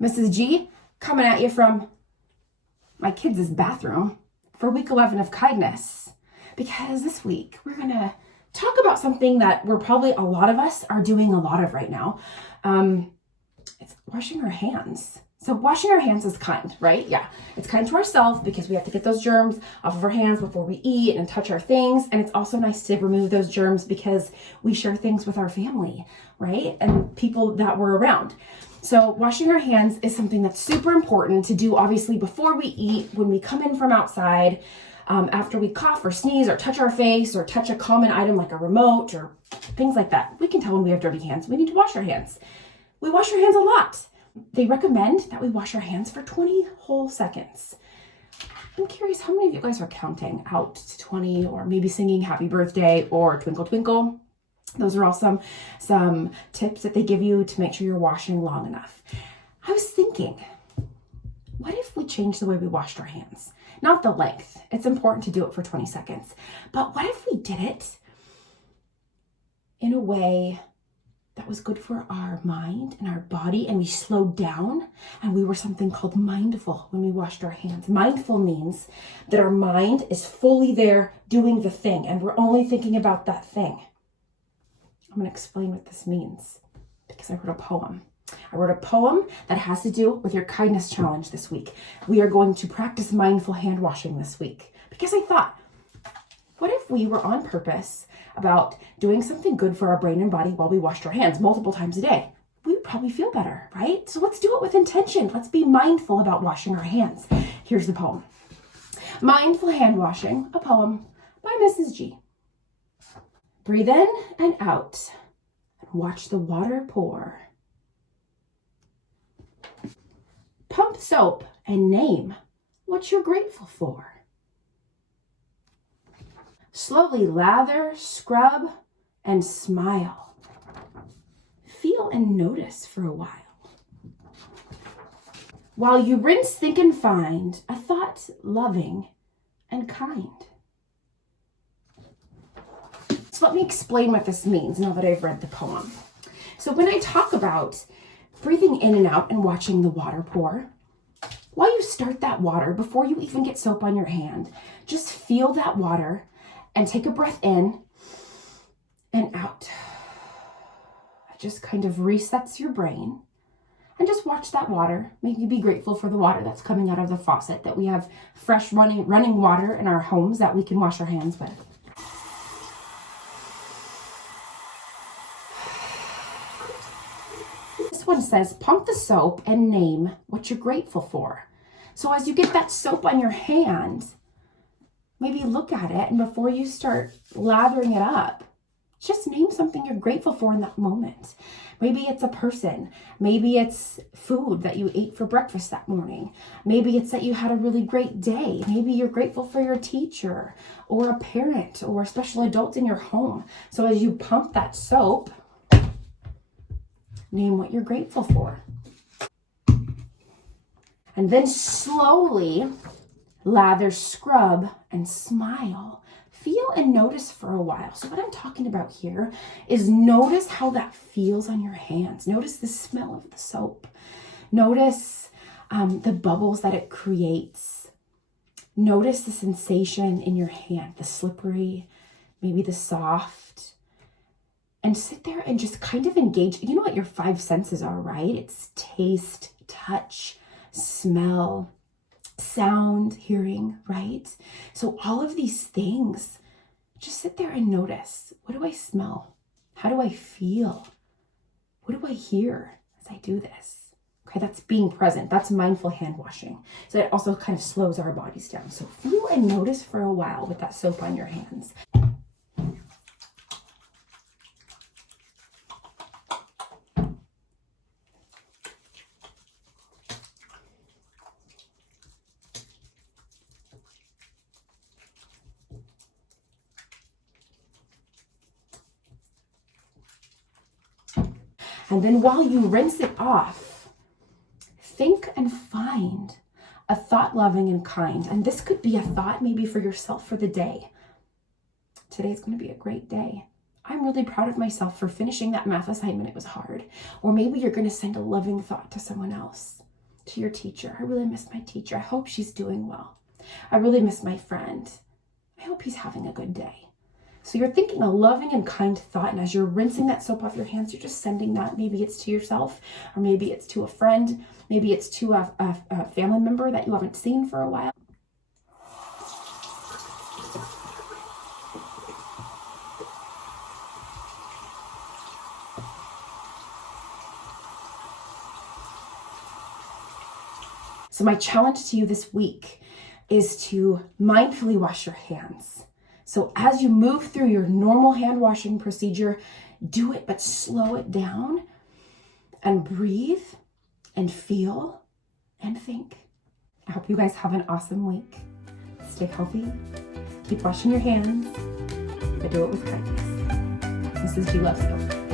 Mrs. G, coming at you from my kids' bathroom for week 11 of kindness. Because this week we're going to talk about something that we're probably a lot of us are doing a lot of right now. It's washing our hands. So washing our hands is kind, right? Yeah, it's kind to ourselves because we have to get those germs off of our hands before we eat and touch our things. And it's also nice to remove those germs because we share things with our family, right? And people that we're around. So washing our hands is something that's super important to do, obviously, before we eat, when we come in from outside, after we cough or sneeze or touch our face or touch a common item like a remote or things like that. We can tell when we have dirty hands. We need to wash our hands. We wash our hands a lot. They recommend that we wash our hands for 20 whole seconds. I'm curious how many of you guys are counting out to 20 or maybe singing happy birthday or twinkle twinkle. Those are all some tips that they give you to make sure you're washing long enough. I was thinking, what if we changed the way we washed our hands? Not the length. It's important to do it for 20 seconds. But what if we did it in a way that was good for our mind and our body, and we slowed down and we were something called mindful when we washed our hands? Mindful means that our mind is fully there doing the thing and we're only thinking about that thing. I'm going to explain what this means because I wrote a poem. I wrote a poem that has to do with your kindness challenge this week. We are going to practice mindful hand washing this week because I thought, what if we were on purpose about doing something good for our brain and body while we washed our hands multiple times a day? We would probably feel better, right? So let's do it with intention. Let's be mindful about washing our hands. Here's the poem. Mindful hand washing, a poem by Mrs. G. Breathe in and out and watch the water pour. Pump soap and name what you're grateful for. Slowly lather, scrub, and smile. Feel and notice for a while. While you rinse, think, and find a thought loving and kind. So let me explain what this means now that I've read the poem. So when I talk about breathing in and out and watching the water pour, while you start that water, before you even get soap on your hand, just feel that water and take a breath in and out. It just kind of resets your brain. And just watch that water. Maybe be grateful for the water that's coming out of the faucet, that we have fresh running water in our homes that we can wash our hands with. This one says, pump the soap and name what you're grateful for. So as you get that soap on your hand, maybe look at it, and before you start lathering it up, just name something you're grateful for in that moment. Maybe it's a person. Maybe it's food that you ate for breakfast that morning. Maybe it's that you had a really great day. Maybe you're grateful for your teacher or a parent or a special adult in your home. So as you pump that soap, name what you're grateful for. And then slowly lather, scrub, and smile. Feel and notice for a while. So what I'm talking about here is notice how that feels on your hands. Notice the smell of the soap. Notice the bubbles that it creates. Notice the sensation in your hand, the slippery, maybe the soft. And sit there and just kind of engage. You know what your five senses are, right? It's taste, touch, smell, sound, hearing, right? So all of these things, just sit there and notice. What do I smell? How do I feel? What do I hear as I do this? Okay, that's being present. That's mindful hand washing. So it also kind of slows our bodies down. So feel and notice for a while with that soap on your hands. And then while you rinse it off, think and find a thought loving and kind. And this could be a thought maybe for yourself for the day. Today's going to be a great day. I'm really proud of myself for finishing that math assignment. It was hard. Or maybe you're going to send a loving thought to someone else. to your teacher. I really miss my teacher. I hope she's doing well. I really miss my friend. I hope he's having a good day. So you're thinking a loving and kind thought, and as you're rinsing that soap off your hands, you're just sending that. Maybe it's to yourself, or maybe it's to a friend, maybe it's to a family member that you haven't seen for a while. So my challenge to you this week is to mindfully wash your hands. So as you move through your normal hand washing procedure, do it, but slow it down and breathe and feel and think. I hope you guys have an awesome week. Stay healthy, keep washing your hands, but do it with kindness. Mrs. G loves you.